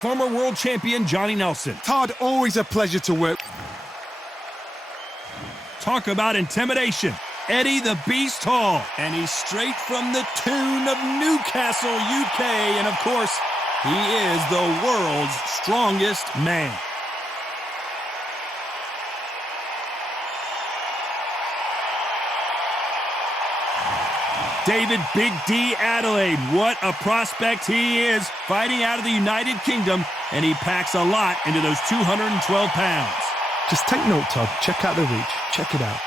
former world champion Johnny Nelson. Todd, always a pleasure to work. Talk about intimidation. Eddie the Beast Hall. And he's straight from the tune of Newcastle, UK. And of course, he is the world's strongest man. David Big D Adeleye, what a prospect he is, fighting out of the United Kingdom, and he packs a lot into those 212 pounds. Just take note, Todd. Check out the reach. Check it out.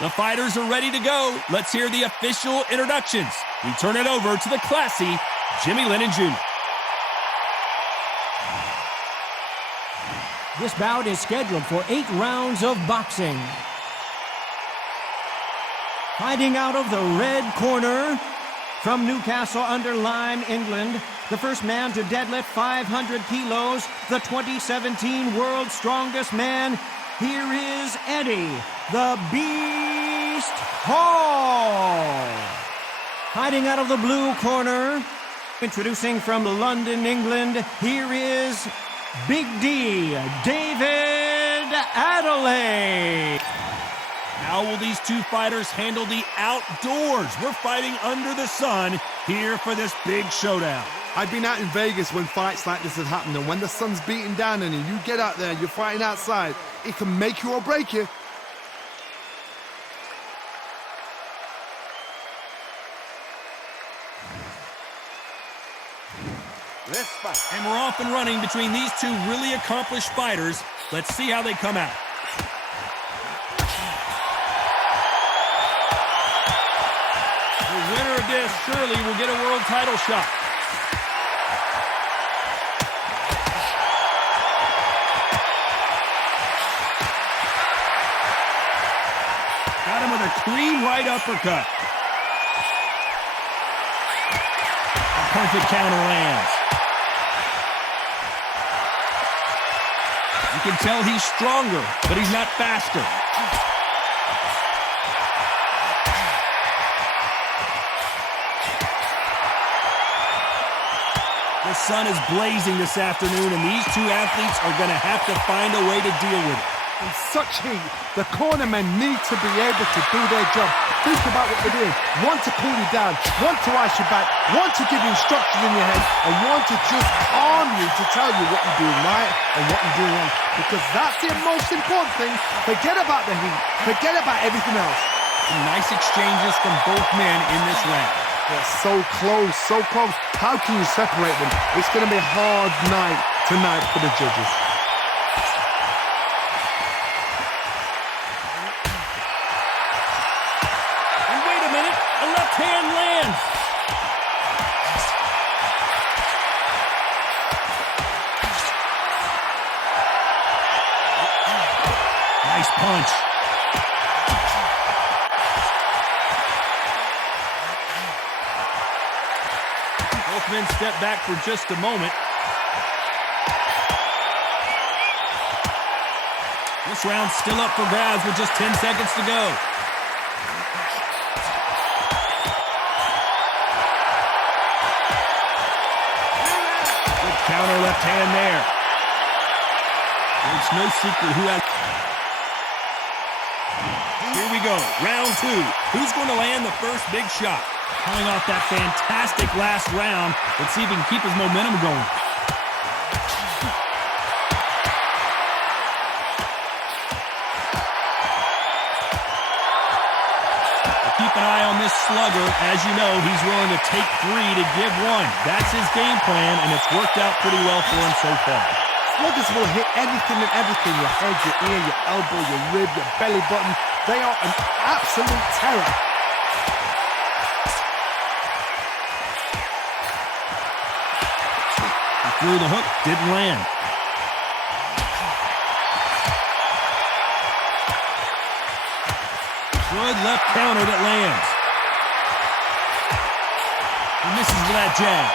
The fighters are ready to go. Let's hear the official introductions. We turn it over to the classy Jimmy Lennon Jr. This bout is scheduled for 8 rounds of boxing. Fighting out of the red corner from Newcastle under Lyme, England, the first man to deadlift 500 kilos, the 2017 World's Strongest Man. Here is Eddie the Beast Hall. Hiding out of the blue corner, introducing from London, England, here is Big D, David Adeleye. How will these two fighters handle the outdoors? We're fighting under the sun here for this big showdown. I've been out in Vegas when fights like this have happened, and when the sun's beating down on you, you get out there, you're fighting outside, it can make you or break you. Let's fight. And we're off and running between these two really accomplished fighters. Let's see how they come out. The winner of this surely will get a world title shot. Got him with a clean right uppercut. A perfect counter lands. You can tell he's stronger, but he's not faster. The sun is blazing this afternoon, and these two athletes are going to have to find a way to deal with it. In such heat, the cornermen need to be able to do their job. Think about what they're doing. One to cool you down, one to ice you back, one to give you instructions in your head, and one to just calm you to tell you what you're doing right and what you're doing wrong. Because that's the most important thing. Forget about the heat. Forget about everything else. Some nice exchanges from both men in this round. They're so close, so close. How can you separate them? It's going to be a hard night tonight for the judges. And wait a minute, a left hand lands. Nice punch. Both men step back for just a moment. This round's still up for grabs with just 10 seconds to go. Good counter left hand there. It's no secret who has... Here we go, round 2. Who's going to land the first big shot? Coming off that fantastic last round. Let's see if he can keep his momentum going. Keep an eye on this slugger. As you know, he's willing to take 3 to give 1. That's his game plan, and it's worked out pretty well for him so far. Sluggers will hit anything and everything. Your head, your ear, your elbow, your rib, your belly button. They are an absolute terror. He threw the hook, didn't land. Good left counter that lands. He misses with that jab.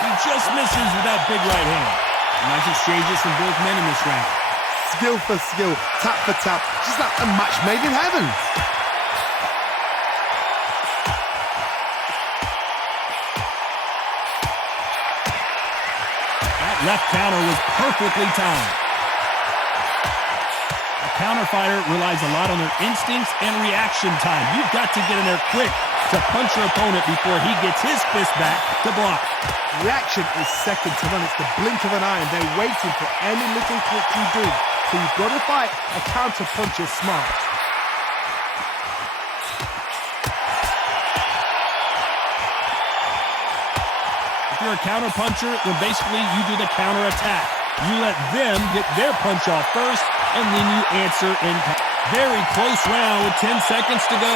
He just misses with that big right hand. Nice exchanges from both men in this round. Skill for skill, tap for tap, just like a match made in heaven. That left counter was perfectly timed. A counter fighter relies a lot on their instincts and reaction time. You've got to get in there quick to punch your opponent before he gets his fist back to block. Reaction is second to none. It's the blink of an eye, and they're waiting for any little click you do. So you've got to fight a counter puncher smart. If you're a counter puncher, then basically you do the counter attack. You let them get their punch off first, and then you answer in. Very close round with 10 seconds to go.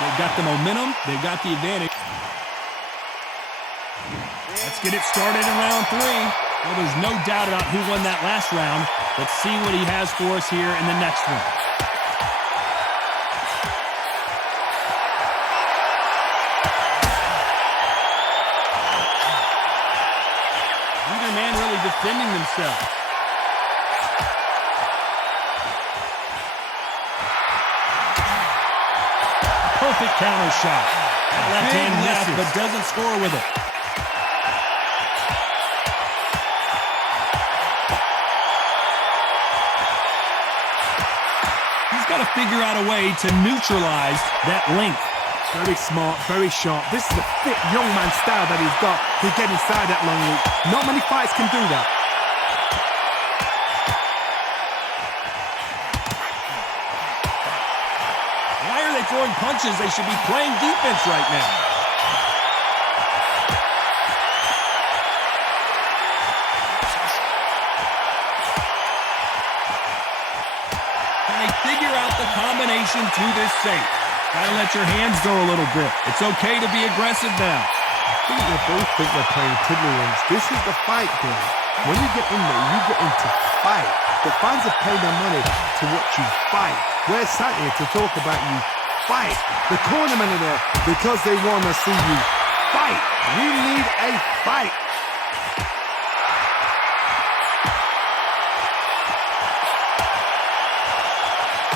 They've got the momentum. They've got the advantage. Let's get it started in round 3. Well, there's no doubt about who won that last round. Let's see what he has for us here in the next one. Neither man really defending themselves. Perfect counter shot. That left hand missed, but doesn't score with it. He's got to figure out a way to neutralize that length. Very smart, very sharp. This is a fit young man style that he's got to get inside that long reach. Not many fights can do that. Why are they throwing punches? They should be playing defense right now. Can they figure out the combination to this safe? Gotta let your hands go a little bit. It's okay to be aggressive now. I think they both think they're playing tiddlywinks. This is the fight game. When you get in there, you get in to fight. The fans have paid their money to watch you fight. We're sat here to talk about you fight. The cornermen are there because they want to see you fight. We need a fight.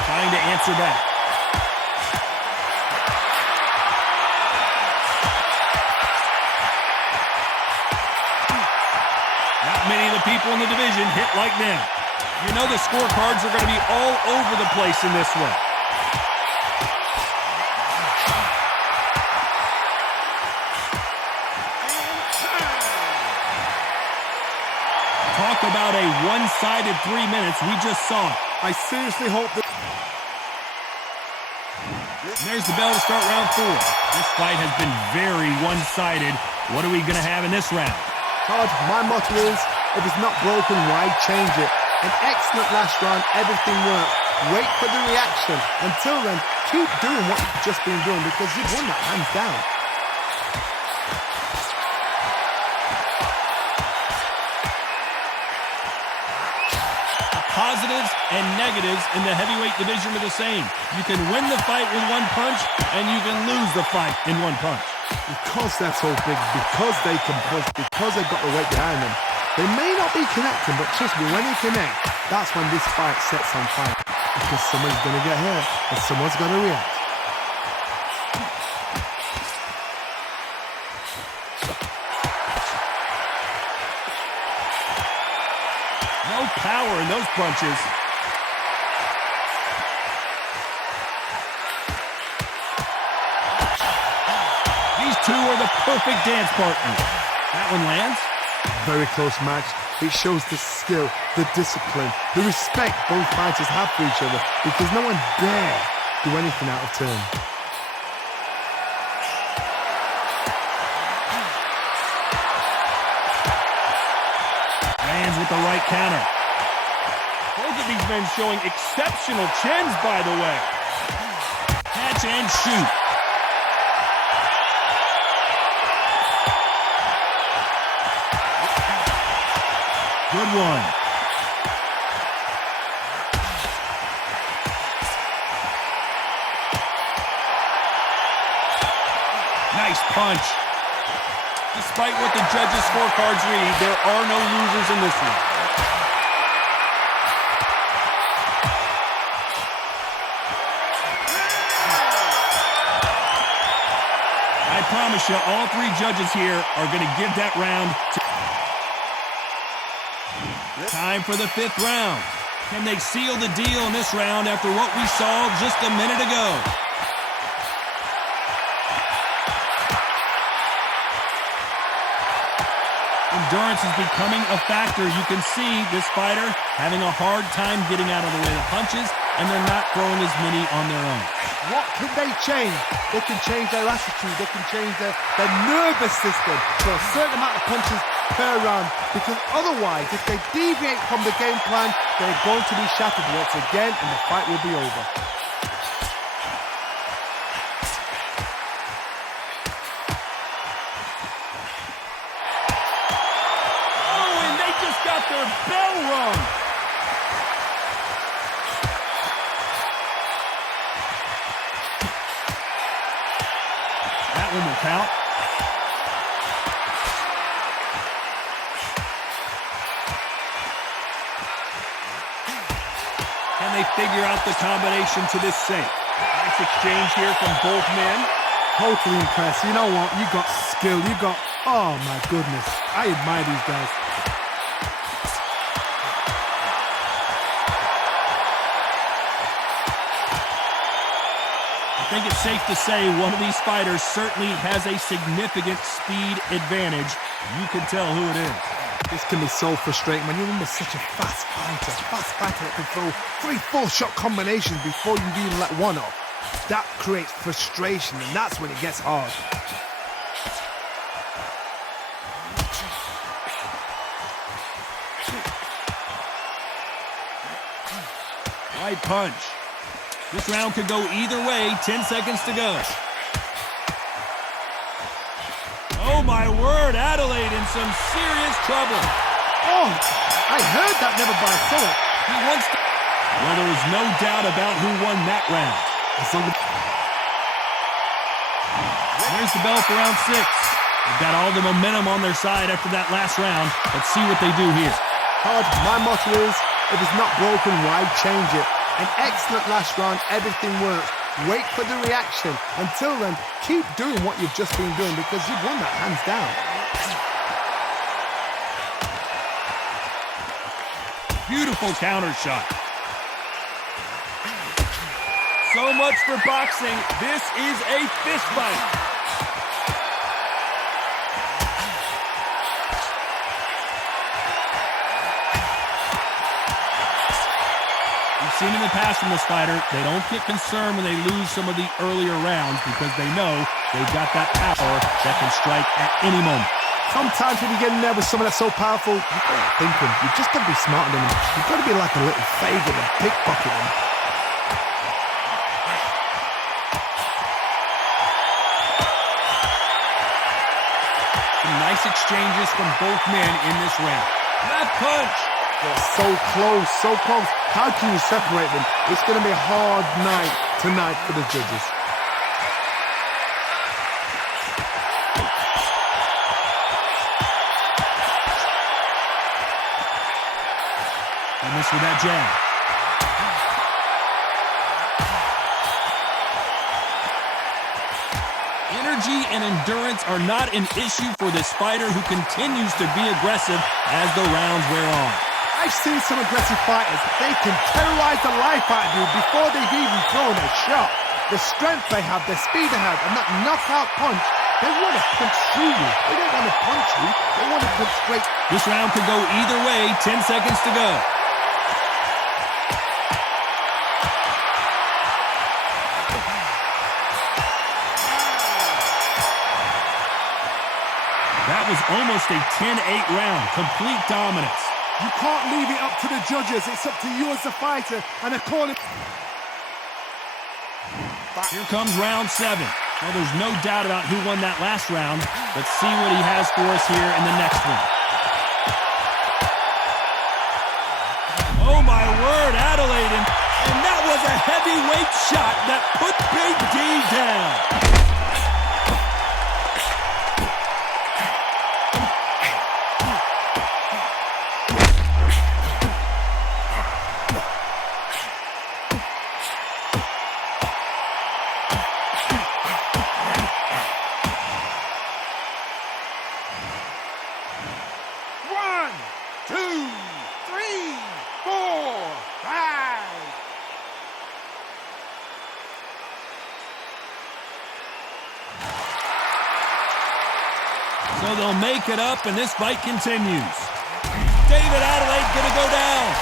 Trying to answer back. Not many of the people in the division hit like them. You know the scorecards are going to be all over the place in this one. Talk about a one-sided 3 minutes. We just saw it. I seriously hope that... There's the bell to start round 4. This fight has been very one-sided. What are we going to have in this round? Todd, my motto is, if it's not broken, why change it? An excellent last round, everything worked. Wait for the reaction. Until then, keep doing what you've just been doing because you've won that hands down. Positives and negatives in the heavyweight division are the same. You can win the fight with one punch, and you can lose the fight in one punch. Because they're so big, because they can punch, because they've got the weight behind them, they may not be connecting, but trust me, when they connect, that's when this fight sets on fire. Because someone's going to get hurt, and someone's going to react. No power in those punches. These two are the perfect dance partners. That one lands. Very close match. It shows the skill, the discipline, the respect both fighters have for each other because no one dare do anything out of turn. Lands with the right counter. Both of these men showing exceptional chins, by the way. Catch and shoot. Good one. Nice punch. Despite what the judges' scorecards read, there are no losers in this one. Alicia, all three judges here are going to give that round to... Time for the 5th round. Can they seal the deal in this round after what we saw just a minute ago? Endurance is becoming a factor. You can see this fighter having a hard time getting out of the way of the punches, and they're not throwing as many on their own. What can they change? They can change their attitude. They can change their nervous system for a certain amount of punches per round, because otherwise, if they deviate from the game plan, they're going to be shattered once again, and the fight will be over. Their bell rung. That one will count. Can they figure out the combination to this safe? Nice exchange here from both men. Totally impressed. You know what? You got skill. You got... Oh, my goodness. I admire these guys. I think it's safe to say one of these fighters certainly has a significant speed advantage. You can tell who it is. This can be so frustrating when you're under such a fast fighter that can throw 3-4 shot combinations before you even let one off. That creates frustration, and that's when it gets hard. Right punch. This round could go either way. 10 seconds to go. Oh, my word. Adelaide in some serious trouble. Oh, I heard that never by saw it. He wants to... Well, there was no doubt about who won that round. There's the bell for round 6. They've got all the momentum on their side after that last round. Let's see what they do here. Hard, my motto is, if it's not broken, why change it? An excellent last round, everything works. Wait for the reaction. Until then, keep doing what you've just been doing, because you've won that hands down. Beautiful counter shot. So much for boxing. This is a fist fight. Seen in the past from this fighter, they don't get concerned when they lose some of the earlier rounds because they know they've got that power that can strike at any moment. Sometimes when you get in there with someone that's so powerful, you've got to think them. You've just got to be smarter than them. You've got to be like a little favour and pickpocket them. Some nice exchanges from both men in this round. Left punch. They're so close, so close. How can you separate them? It's going to be a hard night tonight for the judges. And this with that jab. Energy and endurance are not an issue for this fighter who continues to be aggressive as the rounds wear on. I've seen some aggressive fighters. They can terrorize the life out of you before they've even thrown a shot. The strength they have, the speed they have, and that knockout punch, they want to punch through you. They don't want to punch you. They want to punch straight. This round could go either way. 10 seconds to go. That was almost a 10-8 round. Complete dominance. You can't leave it up to the judges. It's up to you as the fighter and a corner. Here comes round 7. Well, there's no doubt about who won that last round. Let's see what he has for us here in the next one. Oh, my word, Adelaide. And that was a heavyweight shot that put Big D down. they'll make it up, and this fight continues. David Adeleye going to go down.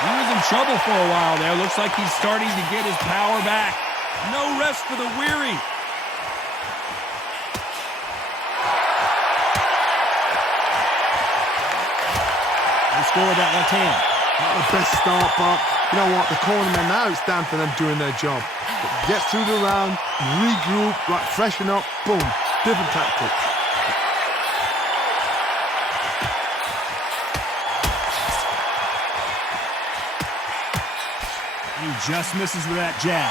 He was in trouble for a while there. Looks like he's starting to get his power back. No rest for the weary. Score with that left hand. Not the best start, but you know what? The cornermen, now it's down to them doing their job. Get through the round, regroup, right, freshen up, boom. Different tactics. He just misses with that jab.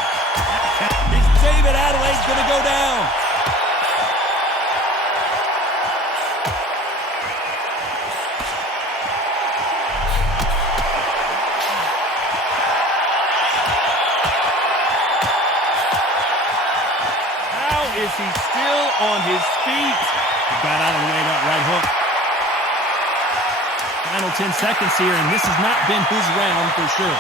It's David Adeleye going to go down. Is he still on his feet? He got out of the way of that right hook. Final 10 seconds here, and this has not been his round for sure.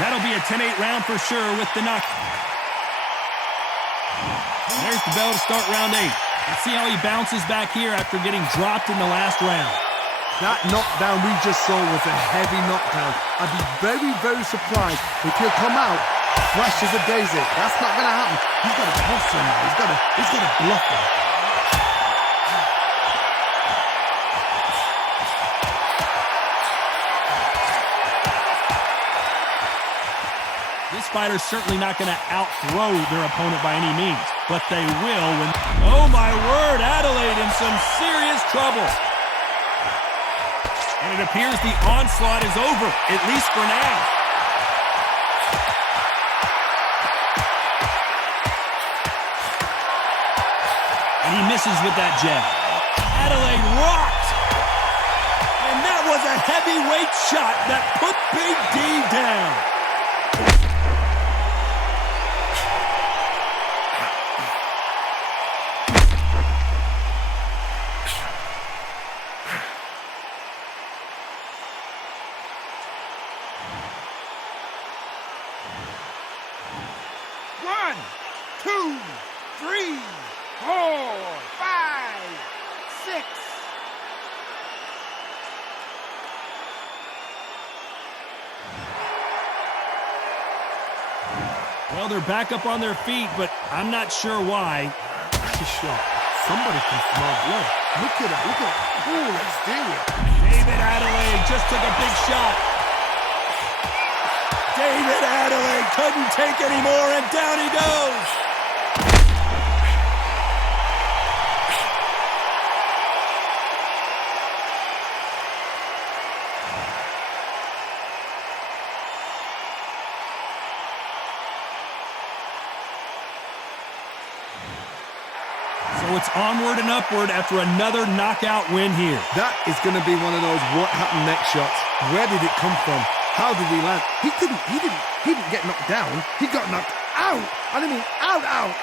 That'll be a 10-8 round for sure with the knock. There's the bell to start round 8. Let's see how he bounces back here after getting dropped in the last round. That knockdown we just saw was a heavy knockdown. I'd be very, very surprised if he'll come out fresh as a daisy. That's not going to happen. He's got to hustle now. He's got to bluff him. This fighter's certainly not going to outthrow their opponent by any means, but they will when... Oh my word, Adeleye in some serious trouble. And it appears the onslaught is over, at least for now. And he misses with that jab. Adeleye rocked. And that was a heavyweight shot that put Big D down. One, two, three, 4, 5, 6. Well, they're back up on their feet, but I'm not sure why. Nice shot. Somebody can smell blood. Look at that. Look at that. Ooh, let's do it. David Adeleye just took a big shot. David Adeleye couldn't take any more, and down he goes. So it's onward and upward after another knockout win here. That is going to be one of those what happened next shots. Where did it come from? How did he land? He didn't get knocked down. He got knocked out. I mean out.